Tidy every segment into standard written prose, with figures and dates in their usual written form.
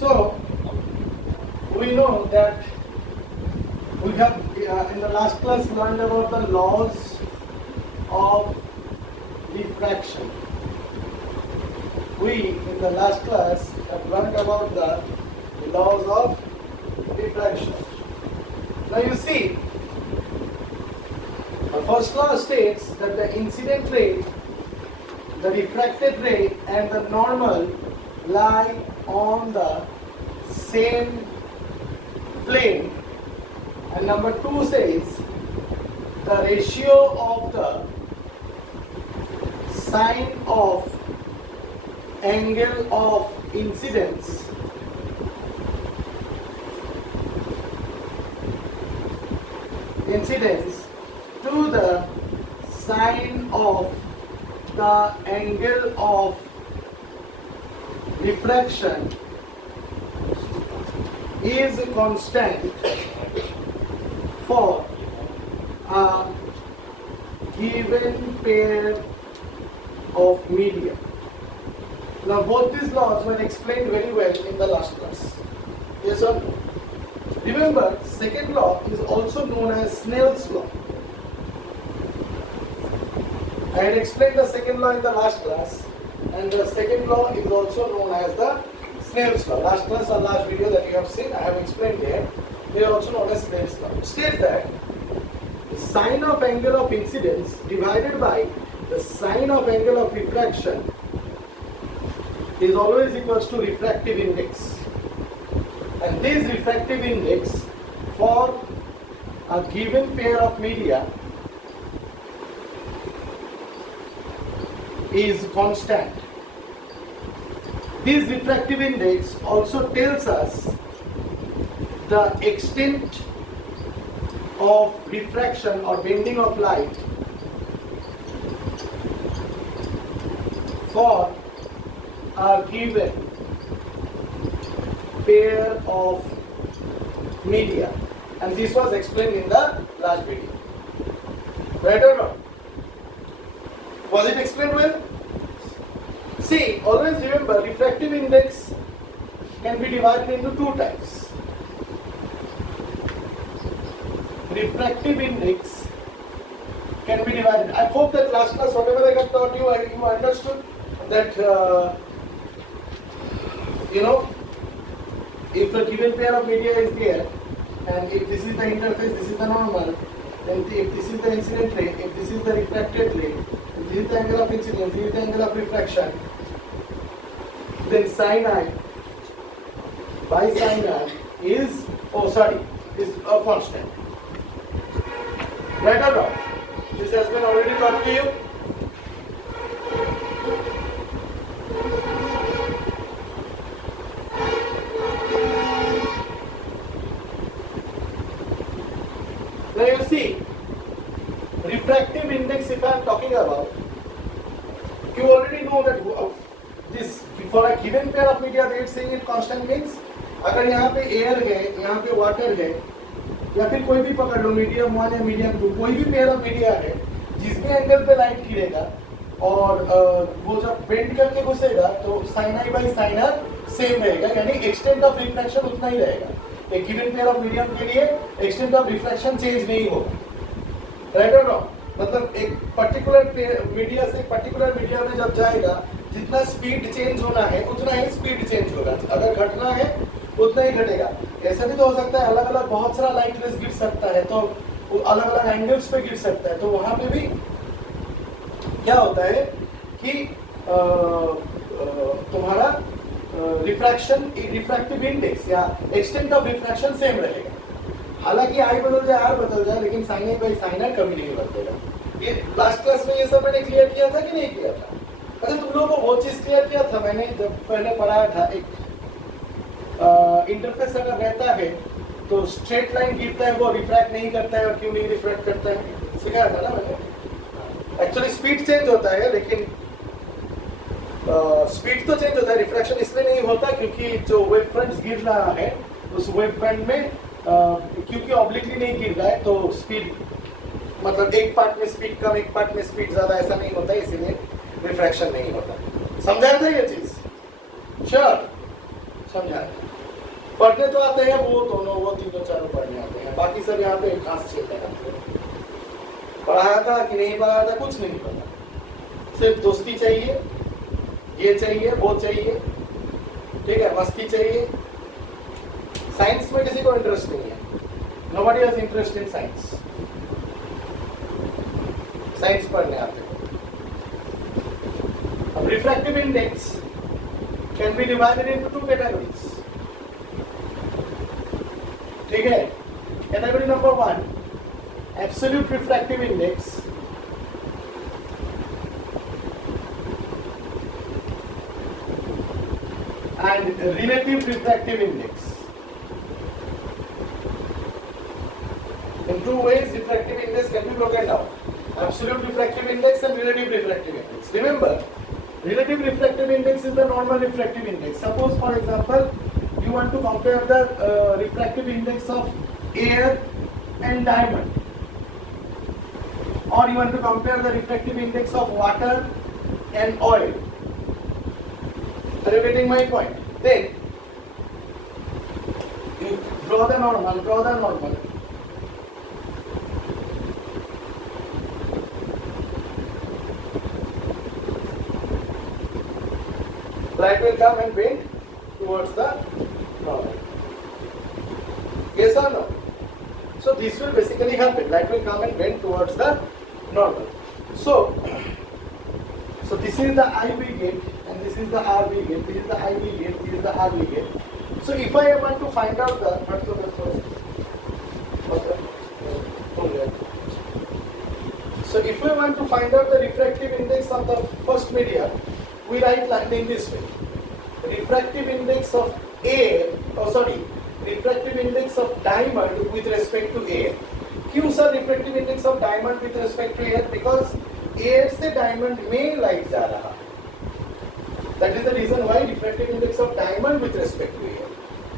So we know that we have in the last class learned about the laws of diffraction. We in the last class have learned about the laws of diffraction. Now you see, the first law states that the incident ray, the refracted ray and the normal lie on the same plane, and number 2 says the ratio of the sine of angle of incidence to the sine of the angle of refraction is constant for a given pair of media. Now both these laws were explained very well in the last class. Yes or no? Remember, second law is also known as Snell's law. I had explained the second law in the last class, and the second law is also known as the Snell's law. Last class or last video that you have seen, I have explained there. They are also known as Snell's law. It states that the sine of angle of incidence divided by the sine of angle of refraction is always equals to refractive index. And this refractive index for a given pair of media is constant. This refractive index also tells us the extent of refraction or bending of light for a given pair of media, and this was explained in the last video. Right or not? Was it explained well? See, always remember, refractive index can be divided into two types. Refractive index can be divided. I hope that last class, whatever I have taught you, you understood that if a given pair of media is there, and if this is the interface, this is the normal, then if this is the incident ray, if this is the refracted ray, if this is the angle of incidence, this is the angle of refraction, then sin I by sin I is a constant. Right or wrong? This has been already taught to you. Now you see, refractive index, if I am talking about, you already know that this for a given pair of media, they are saying it constant means अगर यहाँ पे air है, यहाँ पे water है, या फिर कोई भी पकड़ लो मीडियम 1 या मीडियम 2, कोई भी पेयर ऑफ मीडिया है जिस भी एंगल पे लाइट गिरेगा और वो जब बेंड करके घुसेगा तो sine i by sine r same रहेगा, यानी एक्सटेंट ऑफ रिफ्रैक्शन उतना ही रहेगा. एक गिवन पेयर ऑफ मीडियम के लिए एक्सटेंट ऑफ रिफ्रैक्शन चेंज नहीं होगा. राइट और रॉन्ग? मतलब एक पर्टिकुलर मीडिया से पर्टिकुलर मीडिया में जब जाएगा, जितना स्पीड चेंज होना है उतना ही स्पीड चेंज होगा. अगर घटना है उतना ही घटेगा. ऐसा भी तो हो सकता है अलग अलग बहुत सारा लाइट रेस गिर सकता है, तो अलग अलग एंगल्स पे गिर सकता है, तो वहां पे भी क्या होता है कि तुम्हारा रिफ्रैक्टिव इंडेक्स या एक्सटेंट ऑफ रिफ्रैक्शन सेम रहेगा. हालांकि आई बदल जाए आर बदल जाए, लेकिन sine i by sine r कभी नहीं बदलेगा. ये लास्ट क्लास में ये सब मैंने क्लियर किया था कि नहीं किया था? अच्छा, तुम लोगों को वो चीज क्लियर किया था मैंने जब पहले पढ़ाया था. एक इंटरफेस अगर रहता है तो स्ट्रेट लाइन गिरता है, वो रिफ्रैक्ट नहीं करता है, और क्यों नहीं रिफ्रैक्ट करता है सिखाया था ना मैंने. एक्चुअली स्पीड चेंज होता है, लेकिन स्पीड तो चेंज होता है, रिफ्रैक्शन इसलिए नहीं होता क्योंकि जो वेव फ्रंट गिर रहा है उस वेव फ्रंट में क्योंकि ऑब्लिकली नहीं गिर रहा है तो स्पीड मतलब एक पार्ट में स्पीड कम एक पार्ट में स्पीड ज्यादा ऐसा नहीं होता है, इसीलिए रिफ्रैक्शन नहीं होता. समझाया था ये चीज? श्योर? समझा? पढ़ने तो आते हैं वो दोनों, वो तीनों चारों पढ़ने आते हैं, बाकी सब यहाँ पे खास चलते रहते हैं। पढ़ाया था कि नहीं पढ़ाया था कुछ नहीं पता, सिर्फ दोस्ती चाहिए, ये चाहिए वो चाहिए, ठीक है, मस्ती चाहिए। साइंस में किसी को इंटरेस्ट नहीं है, nobody has interest in science. Science पढ़ने आते हैं। अब refractive index can be divided into 2 categories, ठीक है। Category number 1, absolute refractive index, and relative refractive index. In 2 ways, refractive index can be broken down: absolute refractive index and relative refractive index. Remember, relative refractive index is the normal refractive index. Suppose, for example, you want to compare the refractive index of air and diamond, or you want to compare the refractive index of water and oil. Are you getting my point? Then you draw the normal. Light will come and bend towards the normal. Yes or no? So this will basically happen. Light will come and bend towards the normal. So this is the I we get, and this is the R we get. This is the I we get. This is the R we get. So if I want to find out the so if we want to find out the refractive index of the first media, we write like in this way: refractive index of air, refractive index of diamond with respect to air. क्यों sir refractive index of diamond with respect to air? Because air से diamond में light जा रहा है. That is the reason why refractive index of diamond with respect to air.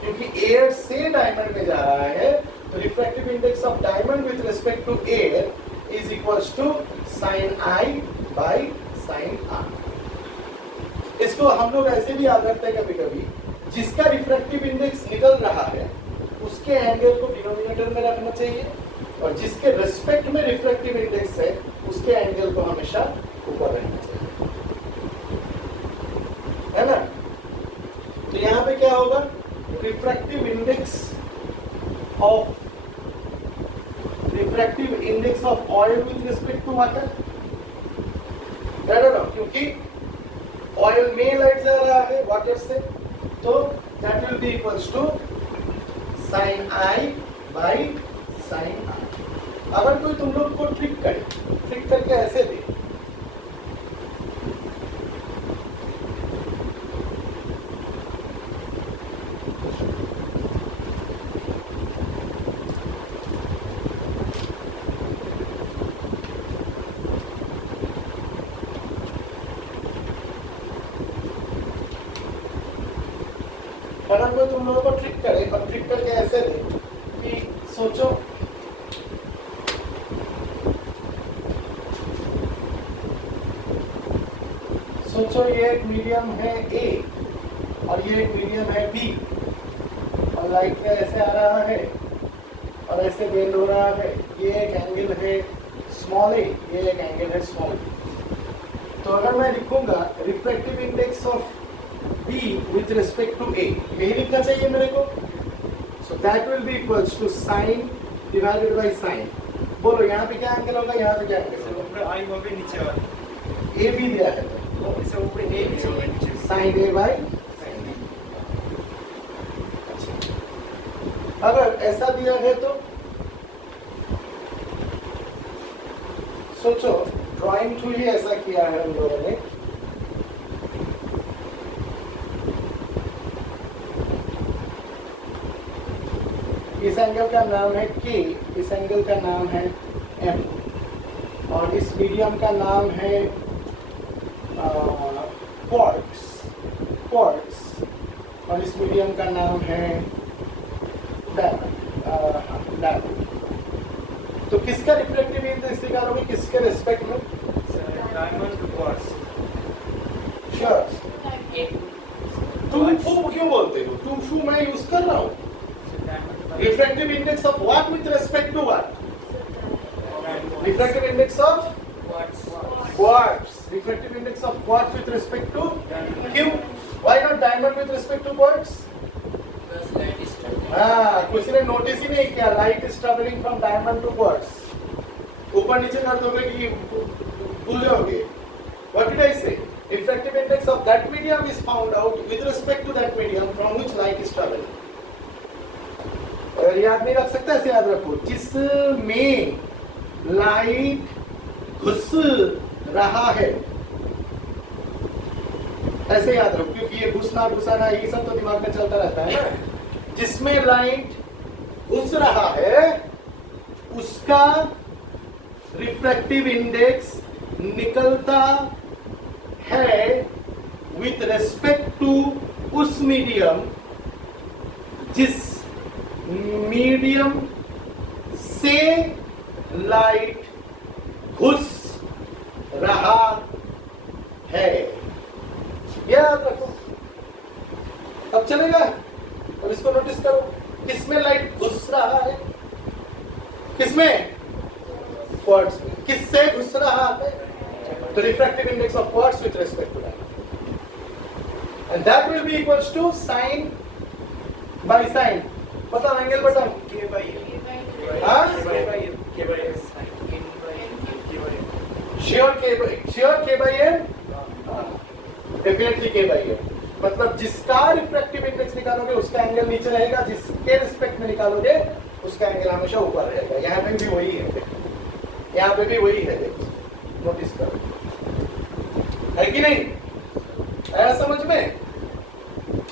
क्योंकि air से diamond में जा रहा है, तो refractive index of diamond with respect to air is equals to sin I by sin R. इसको हम लोग ऐसे भी याद रखते हैं कभी-कभी, जिसका रिफ्रैक्टिव इंडेक्स निकल रहा है उसके एंगल को डिनोमिनेटर में रखना चाहिए, और जिसके रिस्पेक्ट में रिफ्रैक्टिव इंडेक्स है उसके एंगल को हमेशा ऊपर रखना चाहिए, है ना। तो यहाँ पे क्या होगा? Refractive index of oil with respect to water, क्योंकि ऑयल में लाइट जा रहा है वाटर से, तो that will be equals to sine i by sine r. अगर कोई तुम लोग को ट्रिक करके ऐसे दे, अगर कोई तुम लोगों को ट्रिक करे और ट्रिक करके ऐसे दे कि सोचो ये एक मीडियम है A और ये एक मीडियम है B, और लाइट का ऐसे आ रहा है और ऐसे बेंड हो रहा है, ये एक एंगल है स्मॉल a, ये एक एंगल है स्मॉल b। तो अगर मैं लिखूंगा refractive index of B with respect to A, यही लिखना चाहिए मेरे को। So that will be equals to sin divided by sin। बोलो यहाँ पे क्या एंगल होगा, यहाँ पे क्या एंगल होगा? ऊपर आई होगा, नीचे वाला A भी दिया है वो इसे ऊपर ए नीचे होगा, नीचे sin A by sin B। अगर ऐसा दिया है तो सोचो, ड्राइंग थ्रू ही ऐसा किया है हम लोगों ने। इस एंगल का नाम है K, इस एंगल का नाम है M, और इस मीडियम का नाम है क्वार्ट्स, और इस मीडियम का नाम है डायमंड। तो किसका रिफ्लेक्टिव इंडेक्स निकालोगे, किसके रिस्पेक्ट में? Diamond to quartz. Sure, to क्यों बोलते हो? टू मैं यूज कर रहा हूँ. Refractive index of what with respect to what? Refractive index of quartz. Refractive index of quartz with respect to Q. Why not diamond with respect to quartz? हाँ, किसी ने नोटिस ही नहीं किया. Light is traveling from diamond to quartz. ऊपर नीचे कर दोगे कि भूल जाओगे. What did I say? Refractive index of that medium is found out with respect to that medium from which light is traveling. अगर याद नहीं रख सकते ऐसे याद रखो. जिसमें लाइट घुस रहा है, ऐसे याद रखो, क्योंकि ये घुसना घुसाना ये सब तो दिमाग में चलता रहता है ना. जिसमें लाइट घुस रहा है उसका रिफ्रैक्टिव इंडेक्स निकलता है विथ रेस्पेक्ट टू उस मीडियम जिस मीडियम से लाइट घुस रहा है. याद रखो. अब चलेगा. अब इसको नोटिस करो. किसमें लाइट घुस रहा है? किसमें? क्वार्ट्ज में. किससे घुस रहा है? The refractive index of quartz with respect to that, and that will be equals to sine by sine. बताओ एंगल बताओ. K by L. हाँ? K by S. Sure K by L. Definitely K by L. मतलब जिसका refractive index निकालोगे उसका angle नीचे रहेगा, जिसके रिस्पेक्ट में निकालोगे उसका एंगल हमेशा ऊपर रहेगा. यहाँ पे भी वही है. यहाँ पे भी वही है. नोटिस करो. है कि नहीं? ऐसा समझ में?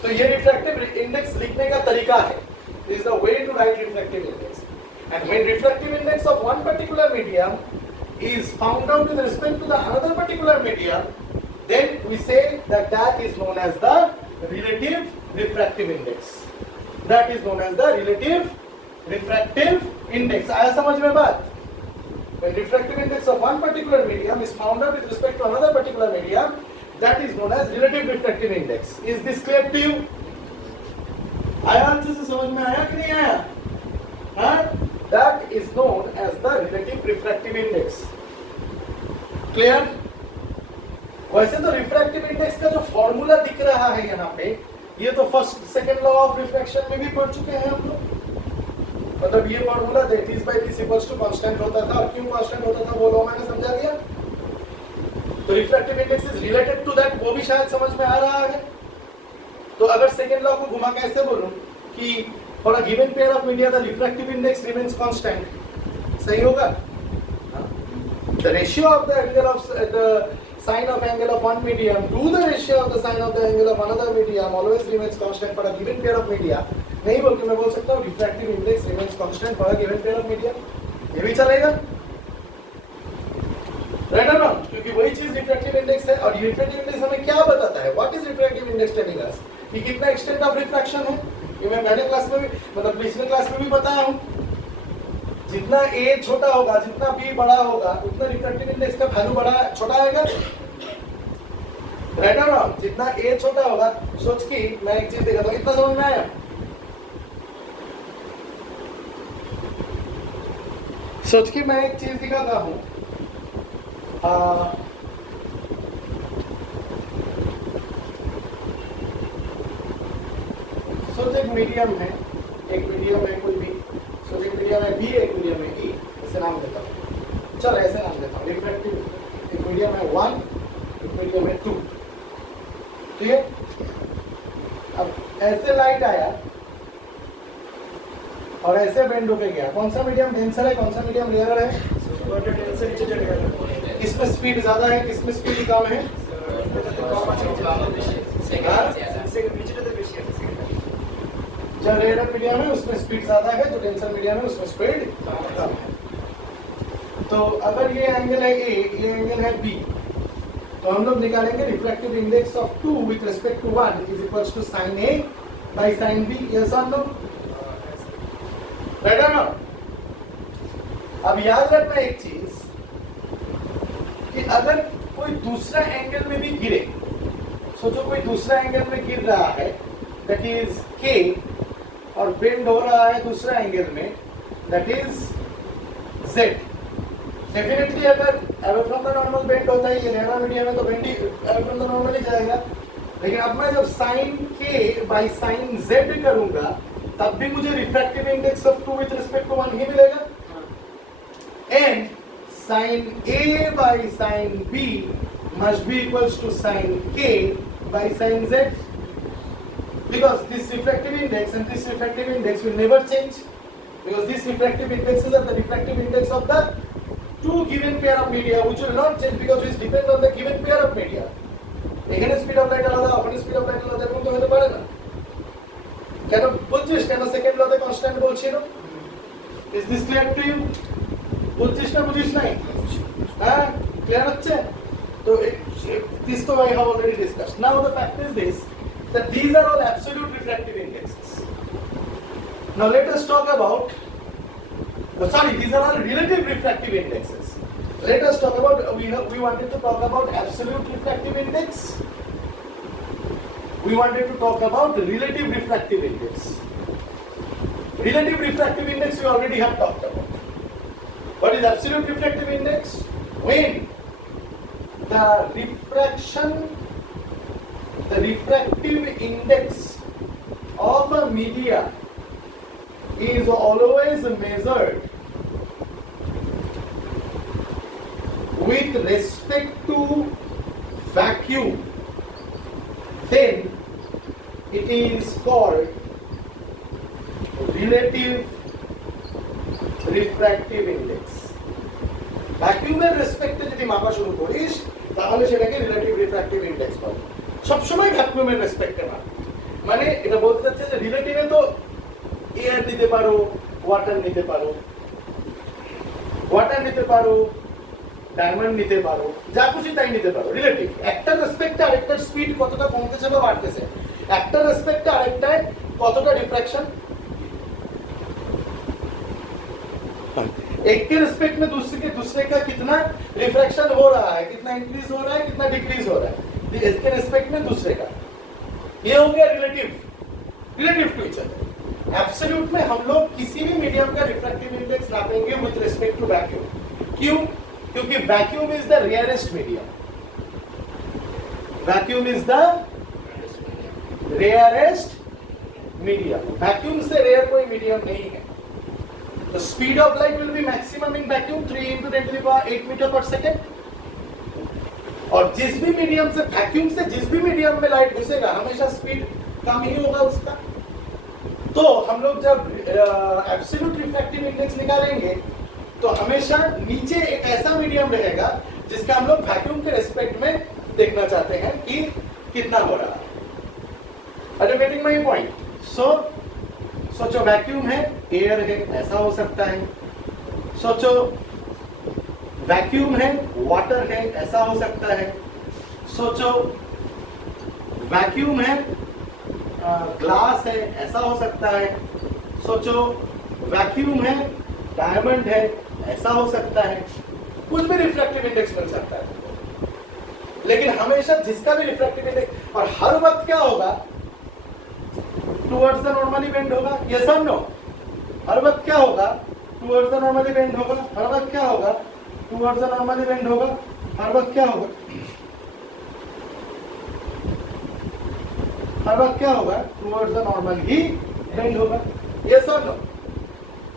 तो ये रिफ्रैक्टिव इंडेक्स लिखने का तरीका है. This is the way to write refractive index. And when refractive index of one particular medium is found out with respect to the another particular medium, then we say that that is known as the relative refractive index. That is known as the relative refractive index. आया समझ में बात? When refractive index of one particular medium is found out with respect to another particular medium, that is known as relative refractive index. Is this clear to you? आया अच्छे से समझ में आया कि नहीं आया? हाँ? That is known as the relative refractive index. Clear? वैसे तो रिफ्रैक्टिव इंडेक्स का जो फॉर्मूला दिख रहा है यहाँ पे, ये तो first second law of refraction में भी पढ़ चुके हैं हम लोग. मतलब ये formula this by this equals to constant होता था. और क्यों कांस्टेंट होता था वो लॉ मैंने समझा दिया. तो refractive index is related to that, वो भी शायद समझ में आ रहा है. तो अगर सेकंड लॉ को घुमा के ऐसे बोलूं कि for a given pair of media the refractive index remains constant, सही होगा? The ratio of the angle of the sine of angle of one medium to the ratio of the sine of the angle of another medium always remains constant for a given pair of media. नहीं बोल के मैं बोल सकता हूँ refractive index remains constant for a given pair of media. ये भी चलेगा, right or wrong? क्योंकि वही चीज refractive index है. और refractive index हमें क्या बताता है? What is refractive index telling us? कि कितना extent of refraction है? ये मैं पहले क्लास में भी, मतलब पिछले क्लास में भी बताया हूँ. जितना a छोटा होगा, जितना b बड़ा होगा, उतना रिफ्रैक्टिव इंडेक्स का वैल्यू बड़ा छोटा आएगा. राइट और रॉन्ग? जितना a छोटा होगा, सोच के मैं एक चीज दिखाता हूं. कितना समझ में आया? सोच के मैं एक चीज दिखाता हूं. सोच एक मीडियम है, कोई भी. सोच एक मीडियम है बी, एक मीडियम है ई. ऐसे नाम देता हूँ. चलो ऐसे नाम देता हूँ. रिफ्रैक्टिव एक मीडियम है 1, एक मीडियम है 2. ठीक है? अब ऐसे लाइट आया और ऐसे बेंड होके गया. कौन सा मीडियम डेंसर है, कौन सा मीडियम रेयर है? किसमें स्पीड ज्यादा है, किसमें स्पीड कम है? जो रेयर मीडियम है उसमें स्पीड ज्यादा है, जो डेंसर मीडियम है उसमें स्पीड कम है. तो अगर ये एंगल है ए, ये एंगल है बी, तो हम लोग निकालेंगे refractive index of 2 with respect to 1 is equals to sin A by sin B. Yes और नो? राइट और नो? अब याद रखना एक चीज कि अगर कोई दूसरा एंगल में भी गिरे, सोचो कोई दूसरा एंगल में गिर रहा है, दैट इज के, और बेंड हो रहा है दूसरा एंगल में, दैट इज जेड। डेफिनेटली अगर away from the normal bend होता है, ये नैना मीडियम है तो बेंड ही अवे फ्रॉम द नॉर्मल ही जाएगा। लेकिन अब मैं जब साइन के बाई साइन जेड करूंगा तब भी मुझे refractive index of 2 with respect to 1 ही मिलेगा। And sine A by sine B must be equals to sin k by sin z, because this refractive index and this refractive index will never change, because this refractive indexes are the refractive index of the two given pair of media, which will not change because it depends on the given pair of media. এখানে speed of light আলাদা, ওখানে speed of light আলাদা, এরকম তো হতে পারে না। কেন বলছিস, কেন সেকেন্ড লতে কনস্ট্যান্ট বলছিল? Is this clear to you? বুঝছিস না বুঝিস নাই? হ্যাঁ, ক্লিয়ার হচ্ছে? So this though I have already discussed. Now the fact is this, that these are all absolute refractive indexes. Now let us talk about, these are all relative refractive indexes. Let us talk about, we wanted to talk about absolute refractive index. We wanted to talk about relative refractive index. Relative refractive index we already have talked about. What is absolute refractive index? When the refractive index of a media is always measured with respect to vacuum, then it is called relative refractive index. ভ্যাকিউমের রেসপেক্টে যদি মাপা শুরু করিস তাহলে সেটাকে relative refractive index বলে। সবসময় ভ্যাকুয়ামের রেসপেক্টে না, মানে এটা বলতে চাচ্ছে যে রিলেটিভে তো এয়ার নিতে পারো, ওয়াটার নিতে পারো, ডায়মন্ড নিতে পারো, যা খুশি তাই নিতে পারো। রিলেটিভ একটা রেসপেক্টে আরেকটার স্পিড কতটা কমতেছে বা বাড়তেছে, একটা রেসপেক্টে আরেকটায় কতটা ডিফ্র্যাকশন, एक के रिस्पेक्ट में दूसरे का कितना रिफ्रैक्शन हो रहा है, कितना इंक्रीज हो रहा है, कितना डिक्रीज हो रहा है, इसके रिस्पेक्ट में दूसरे का, ये हो गया relative to each other. Absolute में हम लोग किसी भी मीडियम का रिफ्रैक्टिव इंडेक्स नापेंगे विद रिस्पेक्ट टू वैक्यूम। क्यों? क्योंकि vacuum is the rarest medium, vacuum is the rarest medium, vacuum से रेयर कोई मीडियम नहीं है। The speed of light will be maximum in vacuum 3 into 10 to the power 8 meter per second। और जिस भी medium से, वैक्यूम से जिस भी मीडियम में लाइट घुसेगा हमेशा स्पीड कम ही होगा उसका। तो हम लोग जब एब्सोल्यूट रिफ्रैक्टिव इंडेक्स निकालेंगे तो हमेशा नीचे एक ऐसा मीडियम रहेगा जिसका हम लोग वैक्यूम के रिस्पेक्ट में देखना चाहते हैं कि कितना हो रहा है। Are you getting my point? सोचो वैक्यूम है, एयर है, ऐसा हो सकता है। सोचो वैक्यूम है, वाटर है, ऐसा हो सकता है। सोचो वैक्यूम है, ग्लास है, ऐसा हो सकता है। सोचो वैक्यूम है, डायमंड है, ऐसा हो सकता है। कुछ भी रिफ्रैक्टिव इंडेक्स मिल सकता है, लेकिन हमेशा जिसका भी रिफ्रैक्टिव इंडेक्स, और हर वक्त क्या होगा, टुवर्ड्स द नॉर्मली बेंड होगा। यस और नो? हर वक्त क्या होगा, टुवर्ड्स द नॉर्मली बेंड होगा। हर वक्त क्या होगा, टुवर्ड्स द नॉर्मली बेंड होगा। हर वक्त क्या होगा, हर वक्त क्या होगा, टुवर्ड्स द नॉर्मल ही बेंड होगा। यस और नो?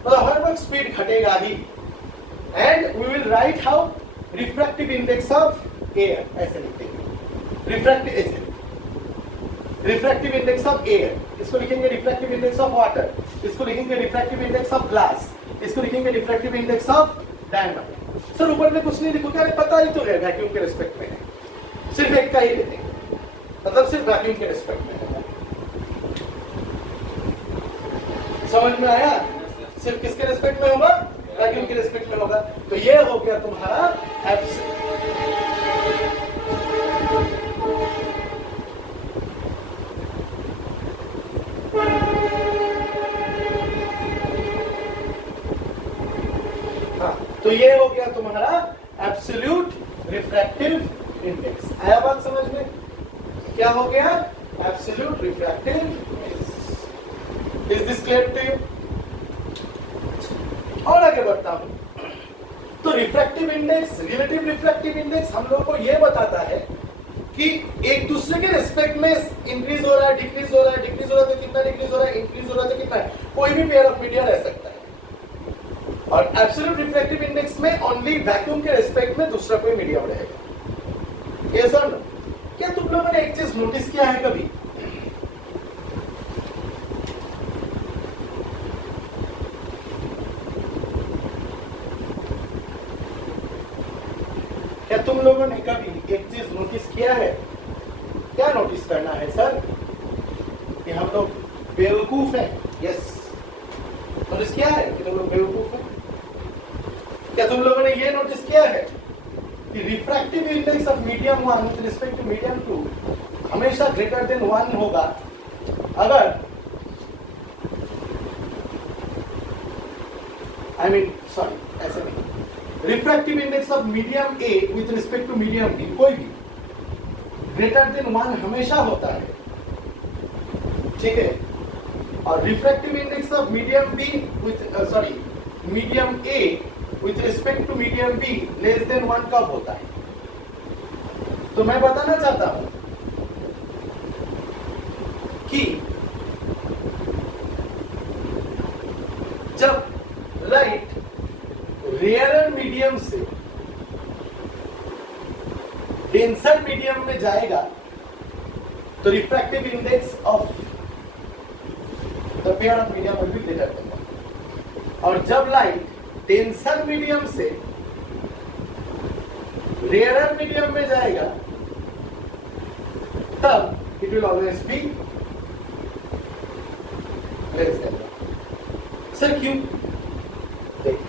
मतलब हर वक्त स्पीड घटेगा ही। And we will write how, refractive index of air, ऐसे लिखेंगे रिफ्रैक्टिव इंडेक्स ऑफ एयर, इसको लिखेंगे रिफ्रैक्टिव इंडेक्स ऑफ वाटर, इसको लिखेंगे रिफ्रैक्टिव इंडेक्स ऑफ ग्लास, इसको लिखेंगे refractive index of diamond. Sir ऊपर में कुछ नहीं लिखो, क्या पता ही तो है वैक्यूम के रिस्पेक्ट में है, सिर्फ एक का ही लिखेंगे, मतलब सिर्फ वैक्यूम के रिस्पेक्ट में है। समझ में आया? सिर्फ किसके रिस्पेक्ट में होगा, वैक्यूम के रिस्पेक्ट में होगा। तो ये हो गया तुम्हारा तो ये हो गया तुम्हारा एब्सोल्यूट रिफ्रैक्टिव इंडेक्स। आया बात समझ में? क्या हो गया? Absolute refractive. Is this clear to you? और आगे बढ़ता हूं। तो refractive index, relative refractive index हम लोग को यह बताता है कि एक दूसरे के रिस्पेक्ट में इंक्रीज हो रहा है, डिक्रीज हो रहा है, डिक्रीज हो रहा है तो कितना डिक्रीज हो रहा है, इंक्रीज हो रहा है तो कितना है। कोई भी पेयर ऑफ मीडिया रह सकता है। और एब्सोल्यूट रिफ्रैक्टिव इंडेक्स में ओनली वैक्यूम के रिस्पेक्ट में दूसरा कोई मीडियम रहेगा। ये सर, क्या तुम लोगों ने एक चीज नोटिस किया है कभी? क्या तुम लोगों ने कभी एक चीज नोटिस किया है? क्या नोटिस करना है सर? कि हम लोग बेवकूफ हैं। यस, नोटिस किया है कि तुम लोग बेवकूफ हैं? क्या तुम लोगों ने ये नोटिस किया है कि refractive index of medium 1 with respect to medium 2 हमेशा ग्रेटर देन 1 होगा अगर सॉरी ऐसे नहीं, refractive index of medium A with respect to medium B कोई भी ग्रेटर देन 1 हमेशा होता है, ठीक है। और refractive index of medium B with medium A with respect to medium B less than 1 कब होता है? तो मैं बताना चाहता हूं कि जब लाइट रेयरर मीडियम से डेंसर मीडियम में जाएगा तो refractive index of the pair of medium will be greater than 1। और जब लाइट डेंसर मीडियम से रेयरर मीडियम में जाएगा तब it will always be less than 1। Sir क्यों? देख,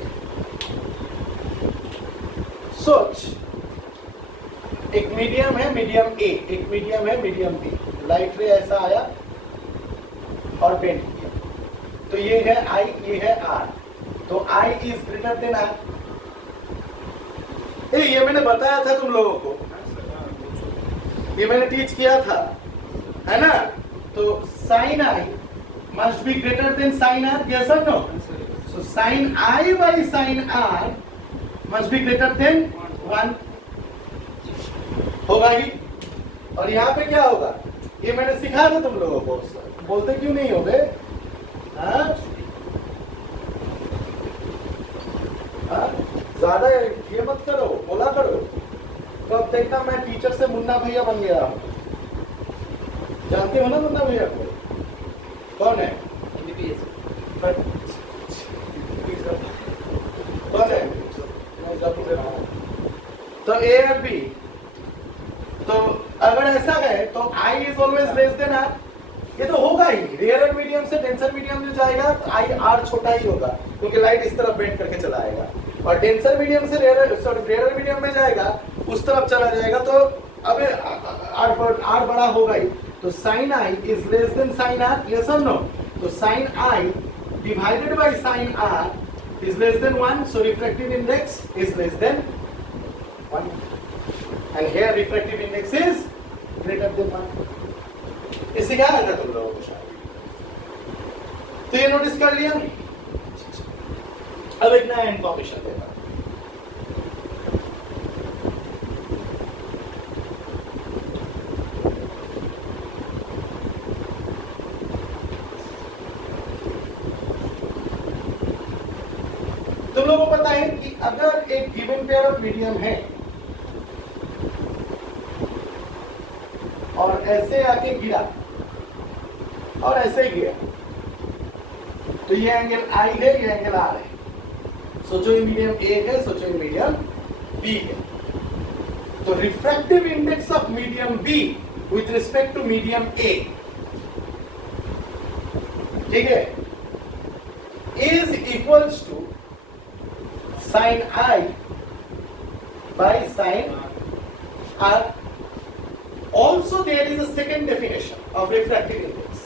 सोच, एक मीडियम है मीडियम A, एक मीडियम है मीडियम B। लाइट रे ऐसा आया और बेंड किया, तो ये है I, ये है R। तो I is greater than R। ये मैंने बताया था तुम लोगों को, ये मैंने टीच किया था, है ना? तो sin I must be greater than sin R, yes or no? So sin I by sin R must be greater than 1 होगा ही। और यहाँ पे क्या होगा? ये मैंने सिखा था तुम लोगों को, बोलते क्यों नहीं हो गए? ज्यादा ये मत करो, बोला करो। तो अब देखना मैं टीचर से मुन्ना भैया बन गया हूँ। जानते हो ना मुन्ना भैया को? कौन है? कौन है? तो A और B, तो अगर ऐसा है तो I is always less than R। ये तो होगा ही, रेयर मीडियम से डेंसर मीडियम जो जाएगा तो I R छोटा ही होगा क्योंकि लाइट इस तरफ बेंड करके चला आएगा। और डेंसर मीडियम से रेयर मीडियम में जाएगा, उस तरफ चला जाएगा तो अब R बड़ा होगा ही। तो sin I is less than sin R, yes और नो? तो sin I divided by sin R is less than 1, so refractive index is less than 1, and here refractive index is greater than 1। ये सिखाया था तुम लोगों को शायद, तो ये नोटिस कर लिया। अब एक नया इंफॉर्मेशन देना, तुम लोगों को पता है कि अगर एक गिवन पेयर ऑफ मीडियम है और ऐसे आके गिरा और ऐसे गिरा, तो ये एंगल I है, ये एंगल R है। सोचो ये मीडियम A है, सोचो ये मीडियम B है। तो refractive index of medium B with respect to medium A, ठीक है, is equals to sin I by sin R। Also there is a second definition of refractive index.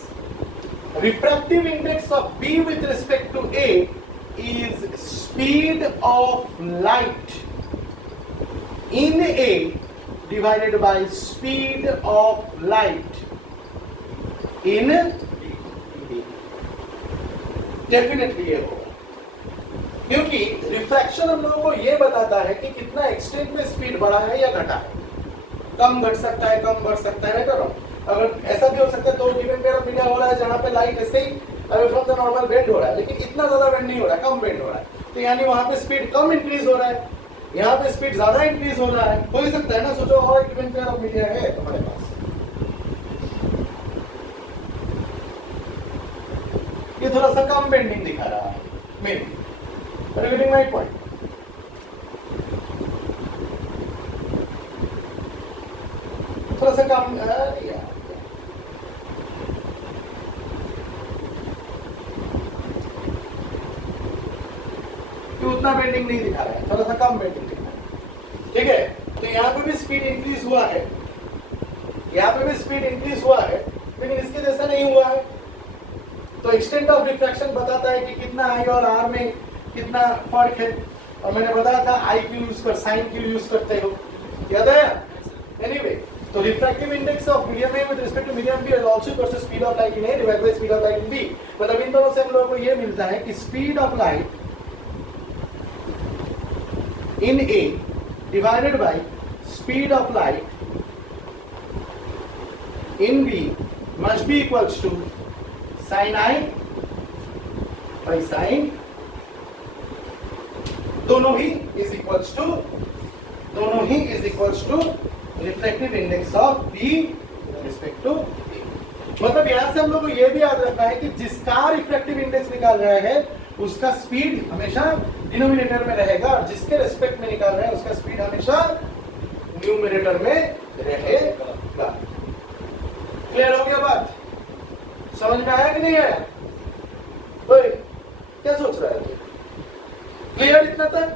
Refractive index of B with respect to A is speed of light in A divided by speed of light in definitely ये होगा, क्योंकि refraction हम लोगों को ये बताता है कि कितना एक्सटेंट में स्पीड बढ़ा है या घटा है, कम घट सकता है, कम बढ़ सकता है, करो। अगर ऐसा भी हो सकता है, दो गिवन पेयर ऑफ मीडिया हो रहा है जहां पे लाइट ऐसे ही away from the normal bend हो रहा है, लेकिन इतना ज्यादा बेंड नहीं हो रहा है, कम बेंड हो रहा है, तो यानी वहां पे स्पीड कम इंक्रीज हो रहा है, यहाँ पे स्पीड ज्यादा इंक्रीज हो रहा है, हो ही सकता है ना। सोचो और एक गिवन पेयर ऑफ मीडिया है तुम्हारे पास, ये थोड़ा सा कम बेंडिंग दिखा रहा है, maybe, are you getting my point? थोड़ा सा कम, अरे यार उतना बेंडिंग नहीं दिखा रहा है, थोड़ा सा कम बेंडिंग दिखा रहा है, ठीक है। तो यहाँ पे भी स्पीड इंक्रीज हुआ है, यहाँ पे भी स्पीड इंक्रीज हुआ है, लेकिन इसके जैसा नहीं हुआ है। तो एक्सटेंट ऑफ रिफ्रैक्शन बताता है कि कितना आई और आर में कितना फर्क है, और मैंने बताया था आई क्यू यूज कर, साइन क्यू यूज करते हो, याद है? एनीवे, तो refractive index of medium A with respect to medium B is also equal to speed of light in A divided by speed of light in B. मतलब इन दोनों से हम लोगों को ये मिलता है कि speed of light in A divided by speed of light in B must be equals to sin I by sin, दोनों ही is equals to refractive index of B with respect to A। मतलब यहां से हम लोग को यह भी याद रखना है कि जिसका रिफ्रैक्टिव इंडेक्स निकाल रहा है उसका स्पीड हमेशा डिनोमिनेटर में रहेगा, और जिसके रेस्पेक्ट में निकाल रहे हैं उसका स्पीड हमेशा न्यूमरेटर में रहेगा। क्लियर हो गया बात? समझ में आया कि नहीं आया? ओए, क्या सोच रहा है? क्लियर इतना तक?